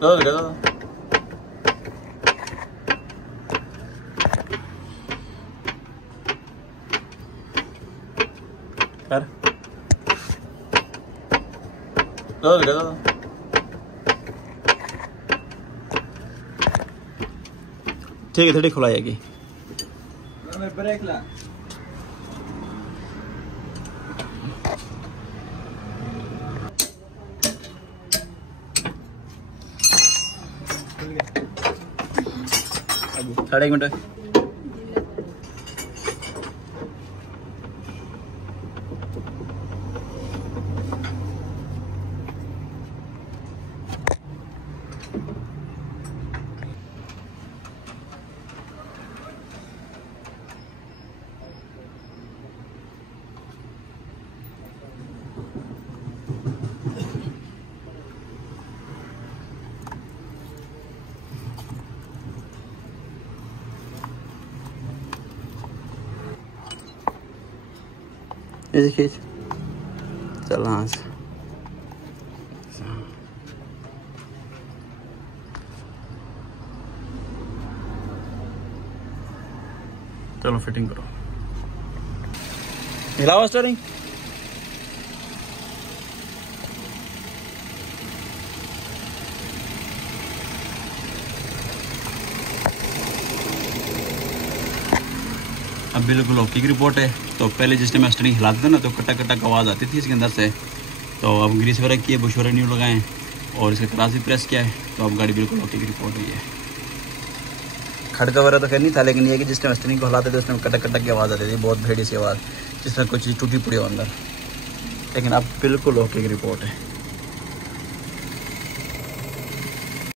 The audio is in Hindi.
ठीक है, थोड़ी खुलाएगी। ब्रेक ला। साढ़े 1 मिनट। ये देखिए, चल हाँ से चलो फिटिंग करो। हिलाओ स्टीयरिंग। अब बिल्कुल ओके की रिपोर्ट है। तो पहले जिस टाइम स्टीयरिंग हिलाते थे ना तो कटक कटक आवाज़ आती थी इसके अंदर से। तो अब ग्रीस वगैरह किए, बुश वगैरह न्यू लगाएं और इसका क्लास भी प्रेस किया है, तो अब गाड़ी बिल्कुल ओके की रिपोर्ट हुई है। खड़का वगैरह तो खैर नहीं था, लेकिन ये कि जिस टाइम स्टीयरिंग को हिलाते थे उस टाइम कटक कटक की आवाज़ आती थी, बहुत भेड़ी सी आवाज़, जिस तरह कोई चीज़ टूटी पड़ी हो अंदर। लेकिन अब बिल्कुल ओके की रिपोर्ट है।